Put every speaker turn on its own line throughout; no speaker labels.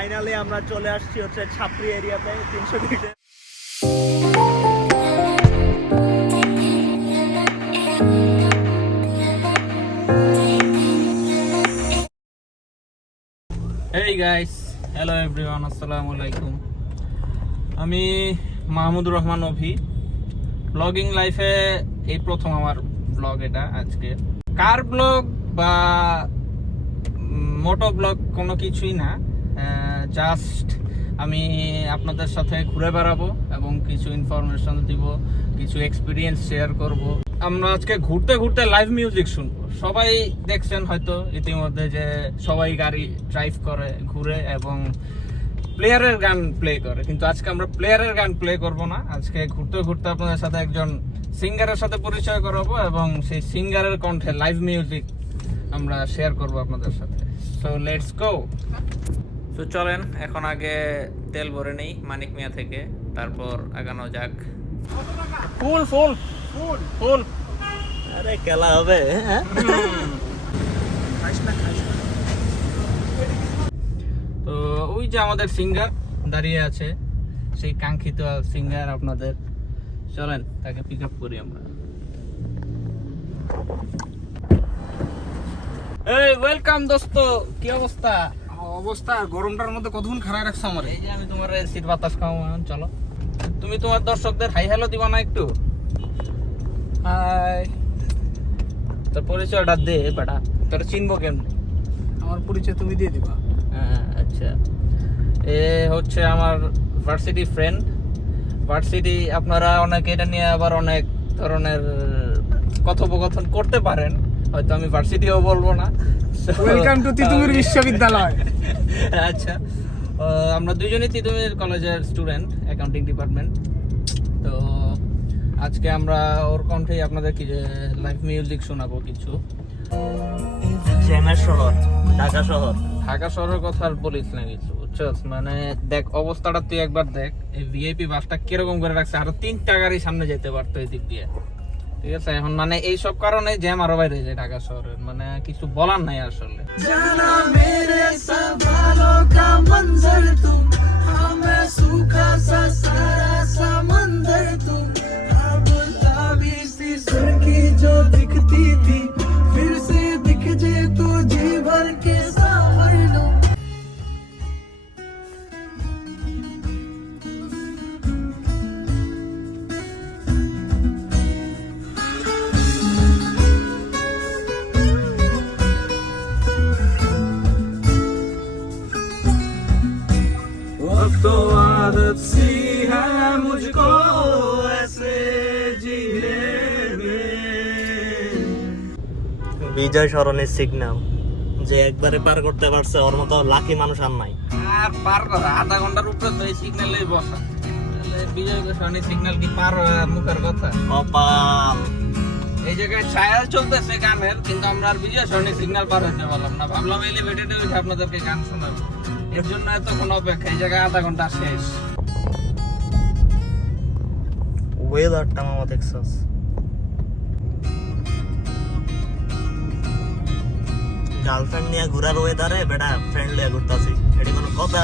Finally আমরা চলে আসছি হচ্ছে ছাপড়ি এরিয়াতে, তিনশো
হেই গাইস হ্যালো আসসালামু আলাইকুম আমি মাহমুদুর রহমান অভি। ব্লগিং লাইফে এই প্রথম আমার ব্লগ এটা আজকে। কার ব্লগ বা মোটো ব্লগ কোনো কিছুই না। জাস্ট আমি আপনাদের সাথে ঘুরে বেড়াবো এবং কিছু ইনফরমেশন দিব, কিছু এক্সপিরিয়েন্স শেয়ার করব। আমরা আজকে ঘুরতে ঘুরতে লাইভ মিউজিক শুনব। সবাই দেখছেন হয়তো ইতিমধ্যে যে সবাই গাড়ি ড্রাইভ করে, ঘুরে এবং প্লেয়ারের গান প্লে করে। কিন্তু আজকে আমরা প্লেয়ারের গান প্লে করব না। আজকে ঘুরতে ঘুরতে আপনাদের সাথে একজন সিঙ্গারের সাথে পরিচয় করাবো এবং সেই সিঙ্গারের কণ্ঠে লাইভ মিউজিক আমরা শেয়ার করব আপনাদের সাথে। সো লেটস গো তো চলেন এখন আগে তেল ভরে নেই মানিক মিয়া থেকে। তারপর আগানো যাক। ফুল ফুল ফুল। ফুল
আরে খেলা হবে হ্যাঁ?
তো ওই যে আমাদের সিঙ্গার দাঁড়িয়ে আছে সেই কাঙ্ক্ষিত সিঙ্গার আপনাদের। চলেন তাকে পিক আপ করি আমরা। এই ওয়েলকাম দোস্ত কি অবস্থা?
অবস্থা গরমটার মধ্যে কতক্ষণ খারাপ রাখছো আমার?
এই যে আমি তোমার সিট বাতাস খাওয়া চলো। তুমি তোমার দর্শকদের হাই হ্যালো দিবা না একটু?
হাই।
তোর পরিচয়টা দে বেটা। তোর চিনবো কেমন?
আমার পরিচয় তুমি দিয়ে দিবা।
আচ্ছা। এ হচ্ছে আমার ভার্সিটি ফ্রেন্ড ভার্সিটি আপনারা অনেক এটা নিয়ে আবার অনেক ধরনের কথোপকথন করতে পারেন। হয়তো আমি ভার্সিটিও বলব না।
ওয়েলকাম টু তিতুমির বিশ্ববিদ্যালয়
আচ্ছা আমরা দুজনেই তিতুমির কলেজের স্টুডেন্ট অ্যাকাউন্টিং ডিপার্টমেন্ট তো আজকে আমরা ওর কণ্ঠেই আপনাদের কি লাইভ মিউজিক শোনাবো কিছু?
জ্যামের শহর ঢাকা শহর।
ঢাকা শহরের কথা আর বলিস না কিছু বুঝছস? মানে দেখ অবস্থাটা তুই একবার দেখ এই ভিআইপি বাসটা কীরকম করে রাখছে? আরও তিনটা গাড়ি সামনে যেতে পারতো এই দিক দিয়ে। ঠিক আছে, এখন মানে এই সব কারণে জ্যাম আরও বাইরে যায় ঢাকা শহরের। মানে কিছু বলার নাই আসলে।
জানা মেরে সব ভালো কা মঞ্জর
তুম, হামে आदत सी है मुझको ऐसे जीने
বিজয় সরণের সিগন্যাল যে একবারে পার করতে পারছে ওর মতো লাকি মানুষ আর নাই
আর পার করা আধা ঘন্টার উপরে তো এই সিগন্যালে বসা তাহলে বিজয় গোস্বামী সিগন্যাল কি পার হওয়া মুখের কথা
কপাল
এই জায়গায় ট্রায়াল চলতেছে গানের কিন্তু আমরা আর বিজয় সরণি সিগন্যাল পার হতে পারলাম না ভাবলাম এলিভেটেডে উঠে আপনাদেরকে গান শোনাবো এর জন্য এতক্ষণ অপেক্ষা এই জায়গায় আধা ঘন্টা শেষ
ওয়েদারটা মামা দেখছস গার্লফ্রেন্ড নিয়ে ঘুরার ওয়েদারে বেটা ফ্রেন্ড লিয়ে ঘুরতাছি। এটি কোনো কথা।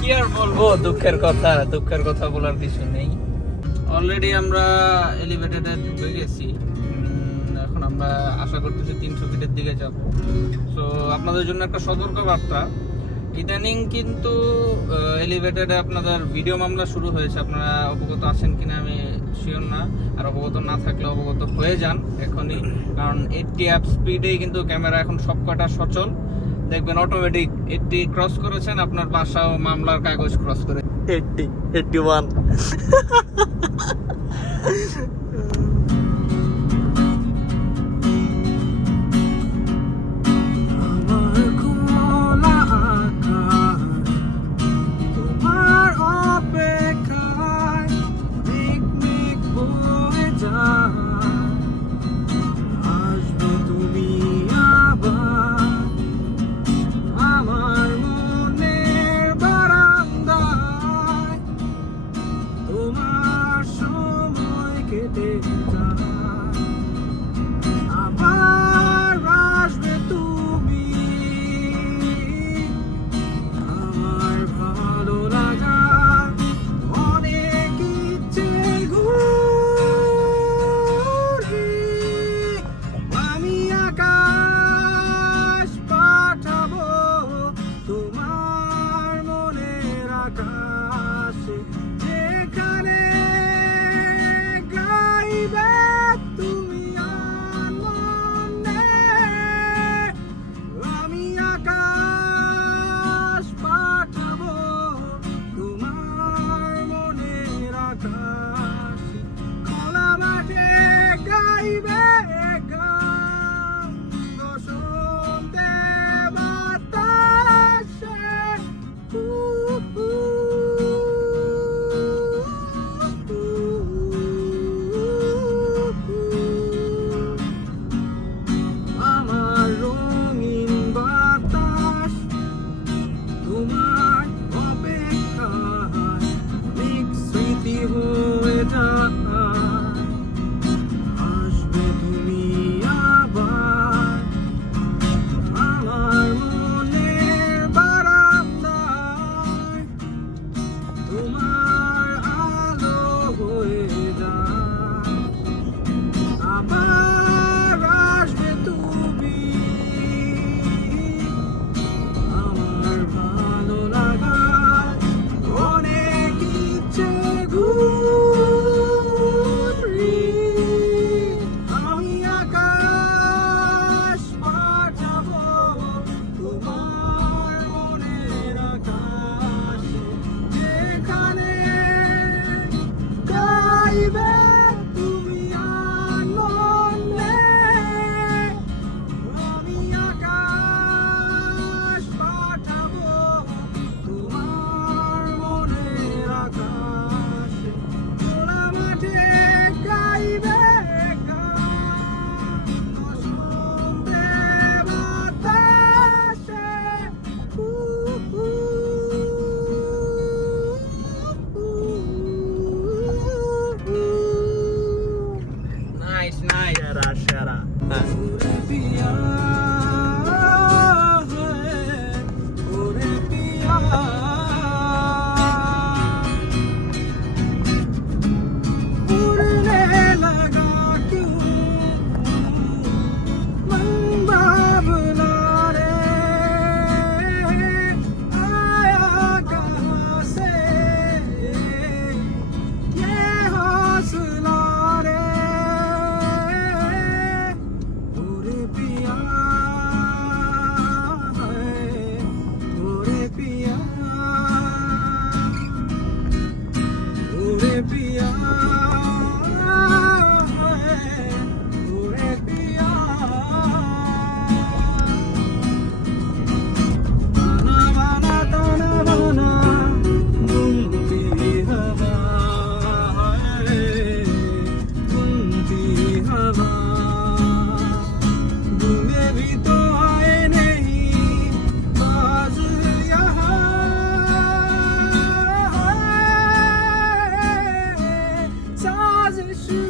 কি আর বলব দুঃখের কথা দুঃখের কথা বলার কিছু নেই। অলরেডি আমরা এলিভেটেডে ঢুকে গেছি। এখন আমরা আশা করতেছি তিনশো ফিটের দিকে যাব। সো আপনাদের জন্য একটা সতর্ক বার্তা ইদানিং কিন্তু এলিভেটেডে আপনাদের ভিডিও মামলা শুরু হয়েছে। আপনারা অবগত আছেন কিনা আমি শিওর না। আর অবগত না থাকলে অবগত হয়ে যান এখনই। কারণ এইটটি অ্যাপ স্পিডেই কিন্তু ক্যামেরা এখন সবকটা সচল। দেখবেন অটোমেটিক এইটটি ক্রস করেছেন, আপনার বাসা ও মামলার কাগজ ক্রস করে
এইটটি এইটটি ওয়ান
সেরা সেরা shoes.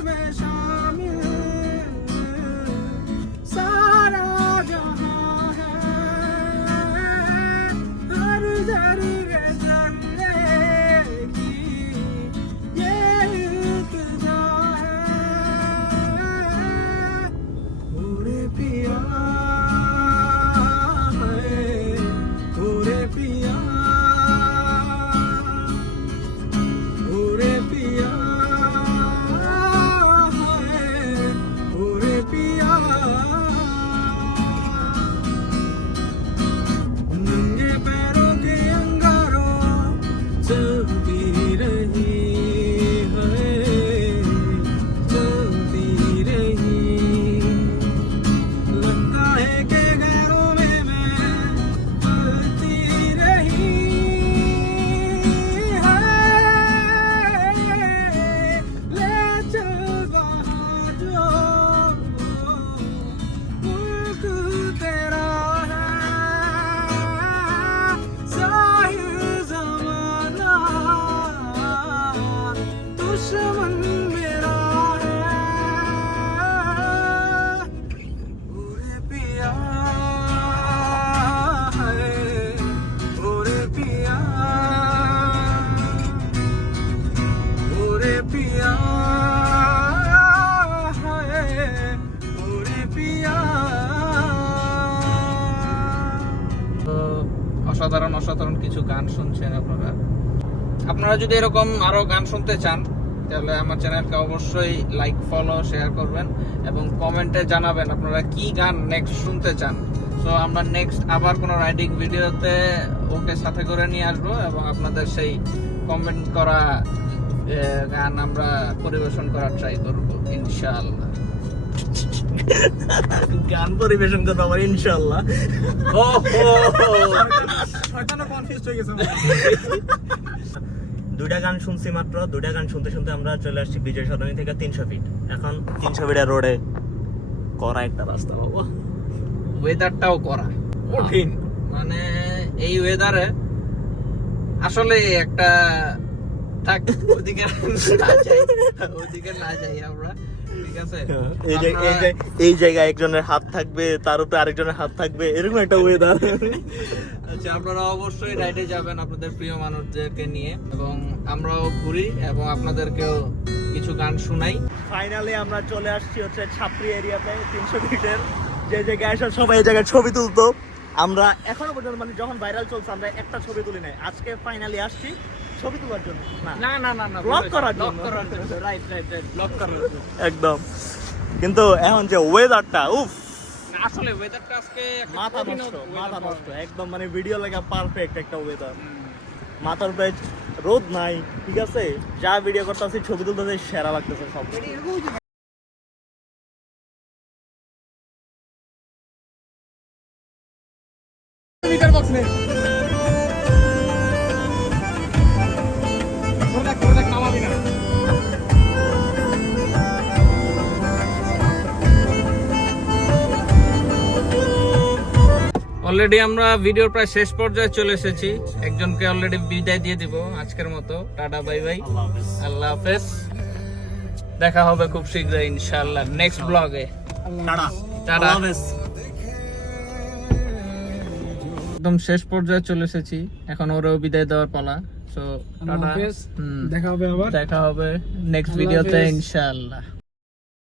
दुश्मन मेरा है। ओरे पिया है ओरे पिया। ओरे पिया
অসাধারণ অসাধারণ কিছু গান শুনছেন আপনারা। আপনারা যদি এরকম আরও গান শুনতে চান তাহলে আমার চ্যানেলকে অবশ্যই লাইক ফলো শেয়ার করবেন এবং কমেন্টে জানাবেন আপনারা কি গান নেক্সট শুনতে চান। সো আমরা নেক্সট আবার কোনো রাইডিং ভিডিওতে ওকে সাথে করে নিয়ে আসব এবং আপনাদের সেই কমেন্ট করা গান আমরা পরিবেশন করার ট্রাই করব ইনশাআল্লাহ।
গান পরিবেশন করব আমার ইনশাল্লাহ
ও
শয়তানও কনফিউজ হয়ে গেছে
দুইটা গান শুনছি মাত্র দুইটা গান শুনতে শুনতে আমরা চলে আসছি বিজয় সরণি থেকে তিনশো ফিট এখন তিনশো ফিটের রোডে করা একটা রাস্তা বাবা।
ওয়েদারটাও করা। কঠিন। মানে এই ওয়েদারে আসলে একটা থাক ওদিকে না যাই ওদিকে না যাই আমরা। আছে?
এই জায়গায় একজনের হাত থাকবে তার উপরে আরেকজনের হাত থাকবে এরকম একটা ওয়েদার
আচ্ছা আপনারা অবশ্যই রাইডে যাবেন আপনাদের প্রিয় মানুষদেরকে নিয়ে এবং আমরাও ঘুরি এবং আপনাদেরকেও কিছু গান শুনাই।
ফাইনালি আমরা চলে আসছি হচ্ছে ছাত্রী এরিয়াতে তিনশো ফিটের যে জায়গায় এসে সবাই এই জায়গায় ছবি তুলতো। আমরা এখনও পর্যন্ত মানে যখন ভাইরাল চলছে আমরা একটা ছবি তুলি নাই। আজকে ফাইনালি আসছি। ছবি তোলার জন্য? না।
না না না
করার
ব্লগ
জন্য।
করার জন্য রাইট রাইট রাইট ব্লগ করার
একদম। কিন্তু এখন যে ওয়েদারটা উফ।
আসলে ওয়েদারটা আজকে
মাথা নষ্ট মাথা নষ্ট। একদম মানে ভিডিও লাগা পারফেক্ট একটা ওয়েদার মাথার উপরে রোদ নাই ঠিক আছে? যা ভিডিও করতেছি ছবি তুলতে সেরা লাগতেছে সব।
মিটার বক্স নে
অলরেডি আমরা ভিডিওর প্রায় শেষ পর্যায়ে চলে এসেছি। একজনকে অলরেডি বিদায় দিয়ে দিব আজকের মতো। টাটা বাই বাই
আল্লাহ হাফেজ।
দেখা হবে খুব শীঘ্রই ইনশাআল্লাহ নেক্সট ব্লগে
টাটা।
টাটা।
আল্লাহ হাফেজ।
একদম শেষ পর্যায়ে চলে এসেছি। এখন ওরেও বিদায় দেওয়ার পালা। সো
আল্লাহ
টাটা।
দেখা হবে আবার।
দেখা হবে নেক্সট ভিডিওতে ইনশাআল্লাহ।